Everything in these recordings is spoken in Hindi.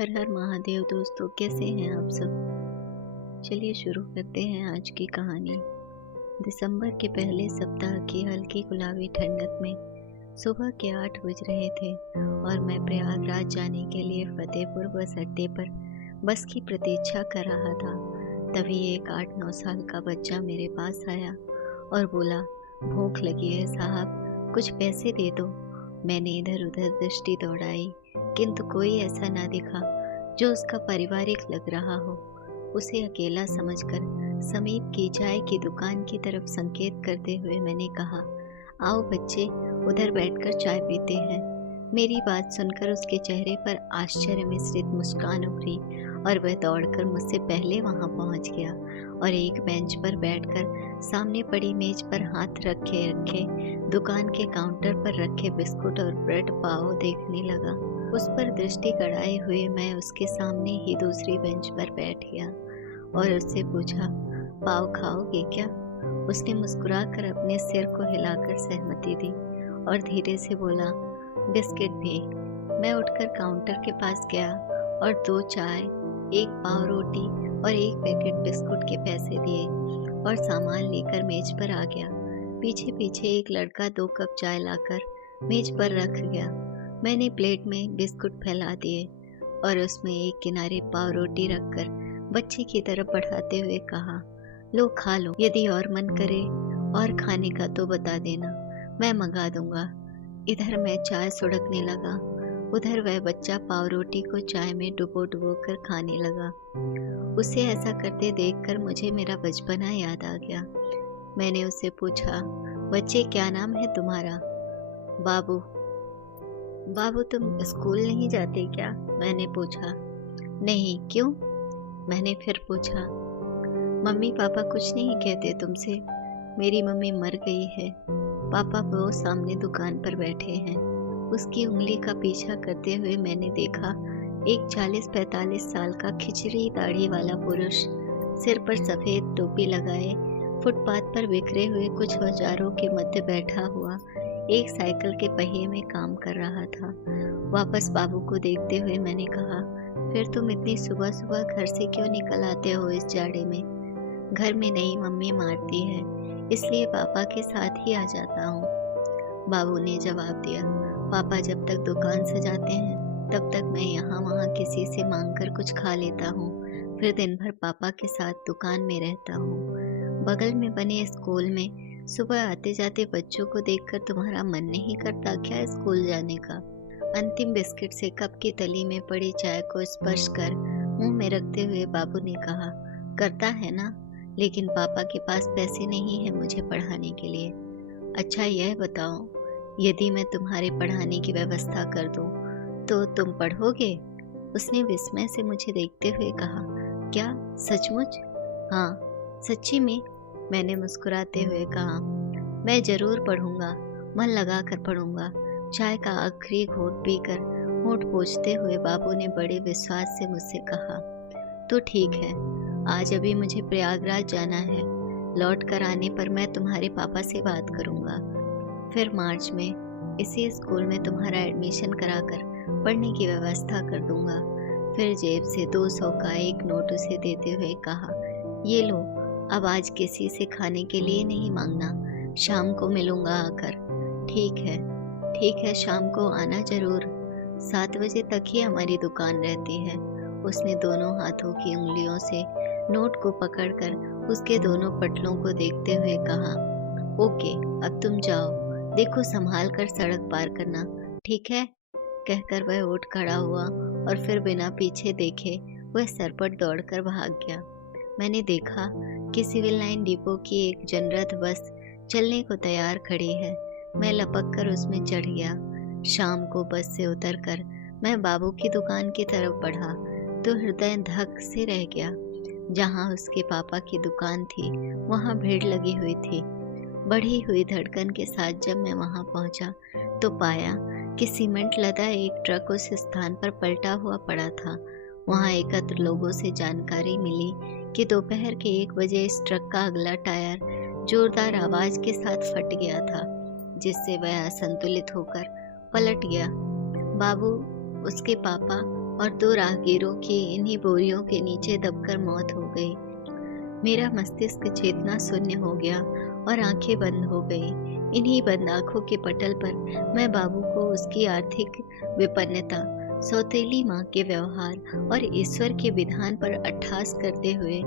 हर हर महादेव दोस्तों, कैसे हैं आप सब। चलिए शुरू करते हैं आज की कहानी। दिसंबर के पहले सप्ताह की हल्की गुलाबी ठंडक में सुबह के 8 बज रहे थे और मैं प्रयागराज जाने के लिए फतेहपुर बस अड्डे पर बस की प्रतीक्षा कर रहा था। तभी एक 8-9 साल का बच्चा मेरे पास आया और बोला, भूख लगी है साहब, कुछ पैसे दे दो। मैंने इधर उधर दृष्टि दौड़ाई, किंतु कोई ऐसा ना दिखा जो उसका पारिवारिक लग रहा हो। उसे अकेला समझकर समीप की चाय की दुकान की तरफ संकेत करते हुए मैंने कहा, आओ बच्चे, उधर बैठकर चाय पीते हैं। मेरी बात सुनकर उसके चेहरे पर आश्चर्य मिश्रित मुस्कान उभरी और वह दौड़कर मुझसे पहले वहां पहुंच गया और एक बेंच पर बैठकर सामने पड़ी मेज पर हाथ रखे रखे दुकान के काउंटर पर रखे बिस्कुट और ब्रेड पाव देखने लगा। उस पर दृष्टि गड़ाए हुए मैं उसके सामने ही दूसरी बेंच पर बैठ गया और उससे पूछा, पाव खाओगे क्या? उसने मुस्कुराकर अपने सिर को हिलाकर सहमति दी और धीरे से बोला, बिस्किट भी। मैं उठकर काउंटर के पास गया और 2 चाय, 1 पाव रोटी और 1 पैकेट बिस्कुट के पैसे दिए और सामान लेकर मेज पर आ गया। पीछे पीछे एक लड़का 2 कप चाय लाकर मेज पर रख गया। मैंने प्लेट में बिस्कुट फैला दिए और उसमें एक किनारे पाव रोटी रखकर बच्चे की तरफ बढ़ाते हुए कहा, लो खा लो, यदि और मन करे और खाने का तो बता देना, मैं मंगा दूंगा। इधर मैं चाय सुड़कने लगा, उधर वह बच्चा पाव रोटी को चाय में डुबो डुबो कर खाने लगा। उसे ऐसा करते देखकर मुझे मेरा बचपना याद आ गया। मैंने उससे पूछा, बच्चे क्या नाम है तुम्हारा? बाबू। बाबू, तुम स्कूल नहीं जाते क्या? मैंने पूछा। नहीं, क्यों? मैंने फिर पूछा। मम्मी पापा कुछ नहीं कहते तुमसे? मेरी मम्मी मर गई है। पापा वो सामने दुकान पर बैठे हैं। उसकी उंगली का पीछा करते हुए मैंने देखा एक 40-45 साल का खिचड़ी दाढ़ी वाला पुरुष सिर पर सफेद टोपी लगाए फुटपाथ पर बिखरे हुए कुछ औजारों के मध्य बैठा हुआ एक साइकिल के पहिए में काम कर रहा था। वापस बाबू को देखते हुए मैंने कहा, फिर तुम इतनी सुबह सुबह घर से क्यों निकल आते हो इस जाड़े में? घर में नहीं, मम्मी मारती है, इसलिए पापा के साथ ही आ जाता हूँ। बाबू ने जवाब दिया, पापा जब तक दुकान सजाते हैं तब तक मैं यहाँ वहाँ किसी से मांगकर कुछ खा लेता हूँ, फिर दिन भर पापा के साथ दुकान में रहता हूँ। बगल में बने स्कूल में सुबह आते जाते बच्चों को देखकर तुम्हारा मन नहीं करता क्या स्कूल जाने का? अंतिम बिस्किट से कप की तली में पड़ी चाय को स्पर्श कर मुंह में रखते हुए बाबू ने कहा, करता है ना, लेकिन पापा के पास पैसे नहीं है मुझे पढ़ाने के लिए। अच्छा यह बताओ, यदि मैं तुम्हारे पढ़ाने की व्यवस्था कर दूं तो तुम पढ़ोगे? उसने विस्मय से मुझे देखते हुए कहा, क्या सचमुच? हाँ, सच्ची में, मैंने मुस्कुराते हुए कहा। मैं जरूर पढ़ूंगा, मन लगाकर पढ़ूंगा। चाय का आखिरी घूंट पीकर होंठ पोंछते हुए बाबू ने बड़े विश्वास से मुझसे कहा, तो ठीक है, आज अभी मुझे प्रयागराज जाना है। लौट कर आने पर मैं तुम्हारे पापा से बात करूंगा। फिर मार्च में इसी स्कूल में तुम्हारा एडमिशन कराकर पढ़ने की व्यवस्था कर दूंगा। फिर जेब से 200 का एक नोट उसे देते हुए कहा, ये लो, अब आज किसी से खाने के लिए नहीं मांगना, शाम को मिलूंगा आकर। ठीक है, ठीक है, शाम को आना जरूर। 7 बजे तक ही हमारी दुकान रहती है। उसने दोनों हाथों की उंगलियों से नोट को पकड़कर उसके दोनों पटलों को देखते हुए कहा, ओके, अब तुम जाओ, देखो संभाल कर सड़क पार करना, ठीक है? कहकर वह उठ खड़ा हुआ और फिर बिना पीछे देखे वह सरपट दौड़कर भाग गया। मैंने देखा कि सिविल लाइन डिपो की एक जनरथ बस चलने को तैयार खड़ी है। मैं लपक कर उसमें चढ़ गया। शाम को बस से उतरकर मैं बाबू की दुकान की तरफ बढ़ा तो हृदय धक से रह गया। जहाँ उसके पापा की दुकान थी वहाँ भीड़ लगी हुई थी। बढ़ी हुई धड़कन के साथ जब मैं वहाँ पहुँचा तो पाया कि सीमेंट लदा एक ट्रक उस स्थान पर पलटा हुआ पड़ा था। वहाँ एकत्र लोगों से जानकारी मिली कि दोपहर के 1 बजे इस ट्रक का अगला टायर जोरदार आवाज के साथ फट गया था, जिससे वह असंतुलित होकर पलट गया। बाबू, उसके पापा और 2 राहगीरों की इन्हीं बोरियों के नीचे दबकर मौत हो गई। मेरा मस्तिष्क चेतना शून्य हो गया और आंखें बंद हो गई। इन्हीं बंद आंखों के पटल पर मैं बाबू को उसकी आर्थिक विपन्नता, सौतेली माँ के व्यवहार और ईश्वर के विधान पर अट्ठास करते हुए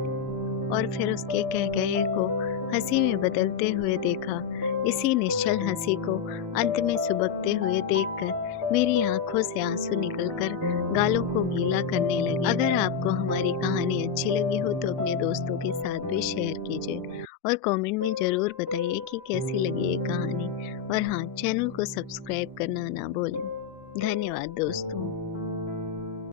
और फिर उसके कह कहे को हंसी में बदलते हुए देखा। इसी निश्चल हंसी को अंत में सुबकते हुए देखकर मेरी आंखों से आंसू निकलकर गालों को गीला करने लगे। अगर आपको हमारी कहानी अच्छी लगी हो तो अपने दोस्तों के साथ भी शेयर कीजिए और कमेंट में ज़रूर बताइए कि कैसी लगी ये कहानी। और हाँ, चैनल को सब्सक्राइब करना ना भूलें। धन्यवाद दोस्तों।